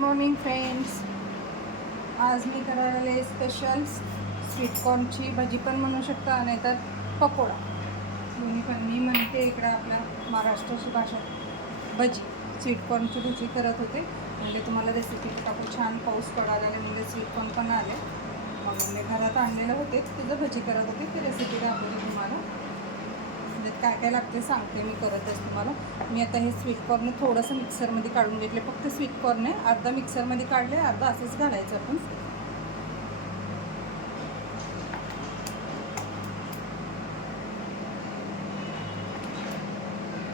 Morning friends. आज मी करायला आले स्पेशल स्वीटकॉर्नची भजी पण म्हणू शकता, नाहीतर पकोडा दोन्ही पण. मी म्हणते इकडं आपल्या महाराष्ट्राची भाषा भजी. स्वीटकॉर्नची भजी करत होते, म्हणजे तुम्हाला रेसिपी टाकू. छान पाऊस पडायला आले म्हणजे स्वीटकॉर्न पण आले. मग मी घरात आणलेलं होते, तिथं भजी करत होते. ती रेसिपी दाखवते तुम्हाला. म्हणजे काय काय लागते सांगते मी करतच तुम्हाला. मी आता हे स्वीटकॉर्न थोडंसं मिक्सरमध्ये काढून घेतले. फक्त स्वीटकॉर्न आहे, अर्धा मिक्सरमध्ये काढले, अर्धा असंच घालायचं आपण.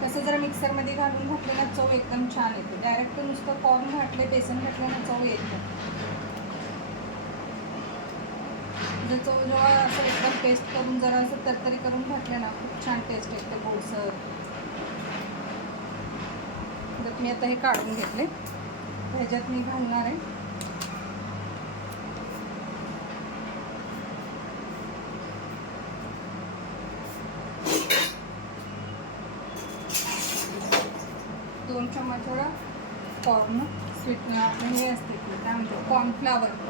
कसं जरा मिक्सरमध्ये घालून घातले ना चव एकदम छान येते. डायरेक्ट नुसतं कॉर्न घातले, बेसन घातले ना चव येत नाही. जर चव जेव्हा असं एकदम पेस्ट करून जरा असं तरतरी करून घातले ना खूप छान टेस्ट येते, गोडसर. तर मी आता हे काढून घेतले. ह्याच्यात मी घालणार आहे दोन चमच थोडा कॉर्न स्वीट. आपलं हे असते की काय म्हणतो कॉर्नफ्लावर.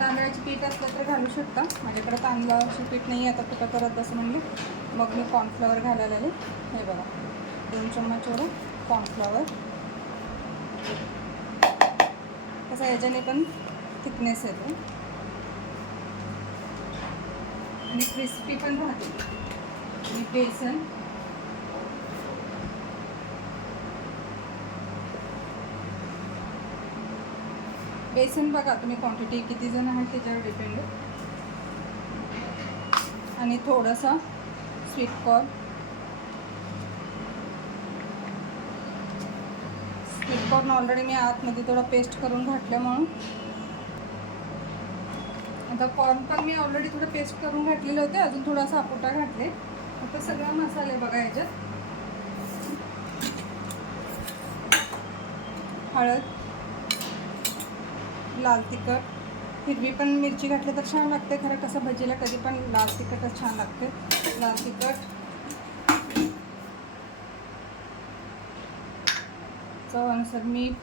तांदळाची पीठ असलं तर घालू शकता. माझ्याकडे तांदळाची पीठ नाही, आता कुठं करत असं म्हणले मग मी कॉर्नफ्लावर घालायला आले. हे बघा, 2 चम्मच एवढं कॉर्नफ्लावर. कसं याच्याने पण थिकनेस येतो आणि क्रिस्पी पण राहते. आणि बेसन, बेसन बघा तुम्ही क्वांटिटी किती जण आहेत त्याच्यावर डिपेंड. आणि थोडंसं स्वीटकॉर्न. स्वीटकॉर्न ऑलरेडी मी आतमध्ये थोडा पेस्ट करून घातलं म्हणून. आता कॉर्न पण मी ऑलरेडी थोडं पेस्ट करून घातलेले होते, अजून थोडासा आपोटा घातले. आता सगळं मसाले बघा याच्यात. हळद, लाल तिखट, हिरवी पण मिरची घातली तर छान लागते. खरं कसं भजीला कधी पण लाल तिखटच छान लागते. लाल तिखट, चवानुसार मीठ,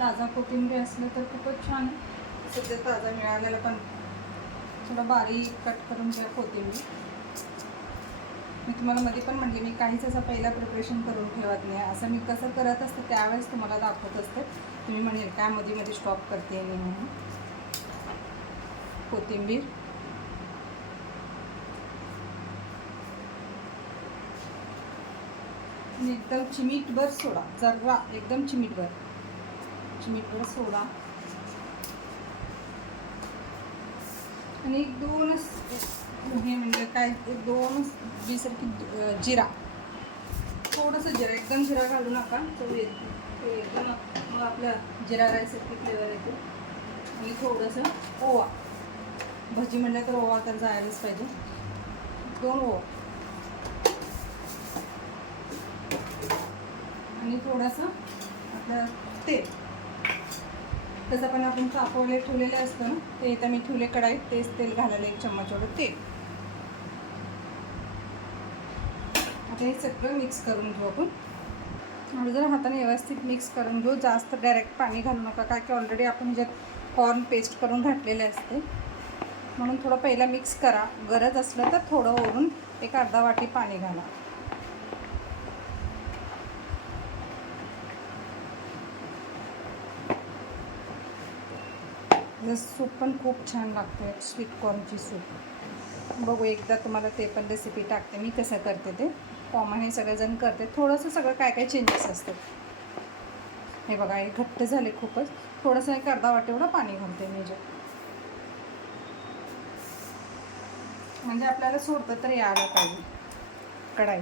ताजा कोथिंबीर असलं तर खूपच छान आहे. सध्या ताजा मिळालेला पण थोडं बारीक कट करून घ्या कोथिंबीर. मी तुम्हाला मध्ये पण म्हटले मी काहीच असं पहिला प्रिपरेशन करून ठेवत नाही. असं मी कसं करत असते त्यावेळेस तुम्हाला दाखवत असते. तुम्ही म्हणेल काय मध्ये स्टॉप करते मी म्हणून. कोथिंबीर, आणि एकदम चिमीटभर सोडा, जरा एकदम चिमीटभर सोडा. आणि एक दोनच हे म्हणजे काय, एक दोनच बीसारखी जिरा. थोडंसं जिरा, एकदम जिरा घालू नका, चव येते एकदम. मग आपल्या जिरा राईससारखी फ्लेवर येते. आणि थोडंसं ओवा. भजी म्हणलं तर ओवा तर जायलाच पाहिजे. 2 ओवा. आणि थोडंसं आपलं तेल. तसं पण आपण तापवले ठेवलेले असतं ना, ते इथं मी ठेवले कढाईत. तेच तेल घालायला 1 चम्मच एवढं तेल. आता हे सगळं मिक्स करून घेऊ आपण. आणि जर हाताने व्यवस्थित मिक्स करून घेऊ. जास्त डायरेक्ट पाणी घालू नका, काय की ऑलरेडी आपण ज्यात कॉर्न पेस्ट करून घातलेले असते. म्हणून थोडं पहिला मिक्स करा. गरज असलं तर थोडं वरून 1 अर्धा वाटी पाणी घाला. सूप पण खूप छान लागते, स्वीटकॉर्नची सूप. बघू एकदा तुम्हाला ते पण रेसिपी टाकते मी कसं करते ते. कॉमन हे सगळेजण करते. थोडंसं सगळं काय काय चेंजेस असतात. हे बघा हे घट्ट झाले खूपच. थोडंसं 1 अर्धा वाटी एवढं पाणी घालते मी जे, म्हणजे आपल्याला सोडतं तर यायला पाहिजे कढाई.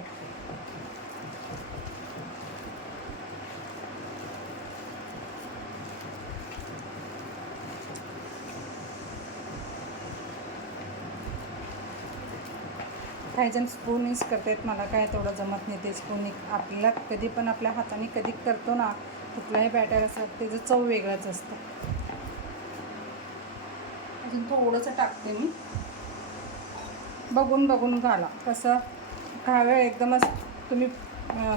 काही जण स्पून यूज करतात, मला काय तेवढं जमत नाही ते स्पून. आपल्याला कधी पण आपल्या हाताने कधी करतो ना कुठलाही बॅटर असं, त्याचं चव वेगळंच असतं. अजून थोडंसं टाकते मी. बघून घाला. कसं काही वेळ एकदमच तुम्ही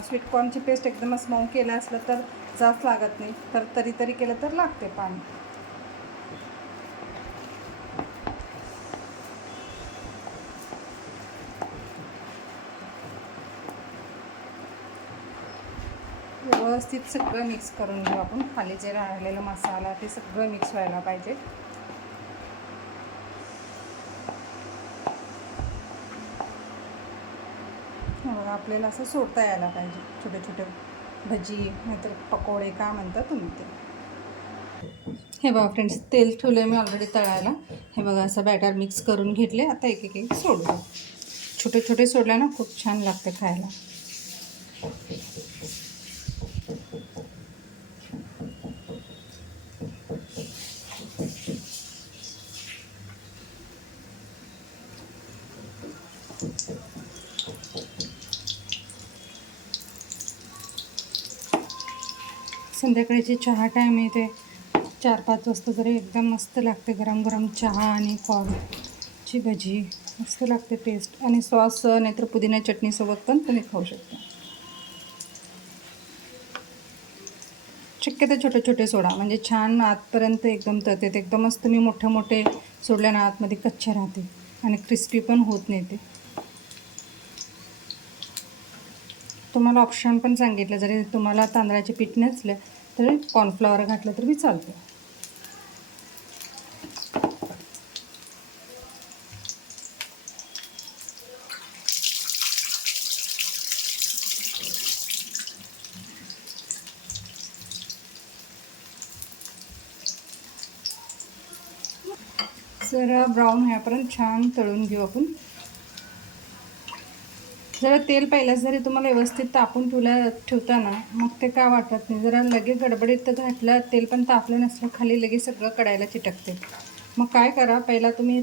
स्वीटकॉर्नची पेस्ट एकदमच मऊ केलं असलं तर जास्त लागत नाही, तर तरी केलं तर लागते पाणी. व्यवस्थित सगळं मिक्स करून घेऊ आपण. खाली जे राहिलेलं मसाला ते सगळं मिक्स व्हायला पाहिजे. बघा आपल्याला असं सोडता यायला पाहिजे, छोटे छोटे भजी नाहीतर पकोडे काय म्हणता तुम्ही ते. हे बघा फ्रेंड्स, तेल ठेवलं मी ऑलरेडी तळायला. हे बघा असं बॅटर मिक्स करून घेतले. आता एक एक सोडू. छोटे छोटे सोडले ना खूप छान लागते खायला. संध्याकाळीची चहा टाईम येते 4-5 वाजता, तरी एकदम मस्त लागते गरम गरम चहा आणि कॉर्नची भजी. मस्त लागते टेस्ट. आणि सॉस नाहीतर पुदिना चटणीसोबत पण तुम्ही खाऊ शकता. शक्यतो छोटे छोटे सोडा, म्हणजे छान आतपर्यंत एकदम तळते. एकदमच तुम्ही मोठे मोठे सोडल्या ना आतमध्ये कच्चे राहते आणि क्रिस्पी पण होत नाही ते. तुम्हाला ऑप्शन पण सांगितलं, जरी तुम्हाला तांदळाचे पीठ नसलं तरी कॉर्नफ्लॉवर घातलं तरी चालतं. जरा ब्राऊन ह्यापर्यंत छान तळून घेऊ आपण. जरा तेल पहिल्याच जरी तुम्हाला व्यवस्थित तापून ठेवता ना, मग ते काय वाटत नाही. जरा लगेच गडबडीत घातलं, तेल पण तापलं नसलं खाली लगेच सगळं कढायला चिटकते. मग काय करा, पहिला तुम्ही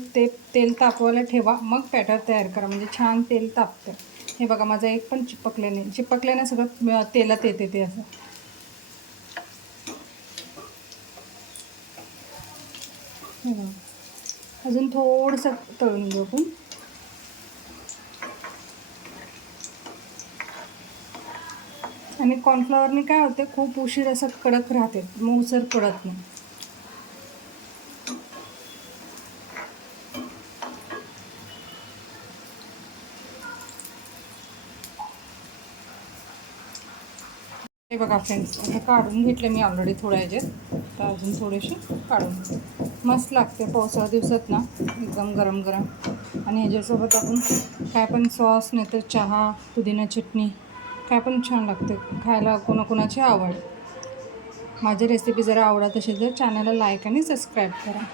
तेल तापवायला ठेवा, मग बॅटर तयार करा, म्हणजे छान तेल तापतं. हे बघा माझं एक पण चिपकल्याने सगळं तेलात येते ते असं. अजून थोडंसं तळून घेऊ आपण. आणि कॉर्नफ्लॉवरने काय होते, खूप उशीर असं कडक राहते, मऊसर पडत नाही. हे बघा फ्रेंड्स, आता काढून घेतले मी ऑलरेडी थोड्या ह्याच्यात. तर अजून थोडेसे काढून. मस्त लागते पावसाळ्या दिवसात ना, एकदम गरम गरम. आणि ह्याच्यासोबत आपण काय पण सॉस नाहीतर चहा, पुदिना चटणी काय पण छान लागते खायला. कोणाकोणाची आवड. माझी रेसिपी जरा आवडत असेल तर चॅनलला लाईक आणि सबस्क्राईब करा.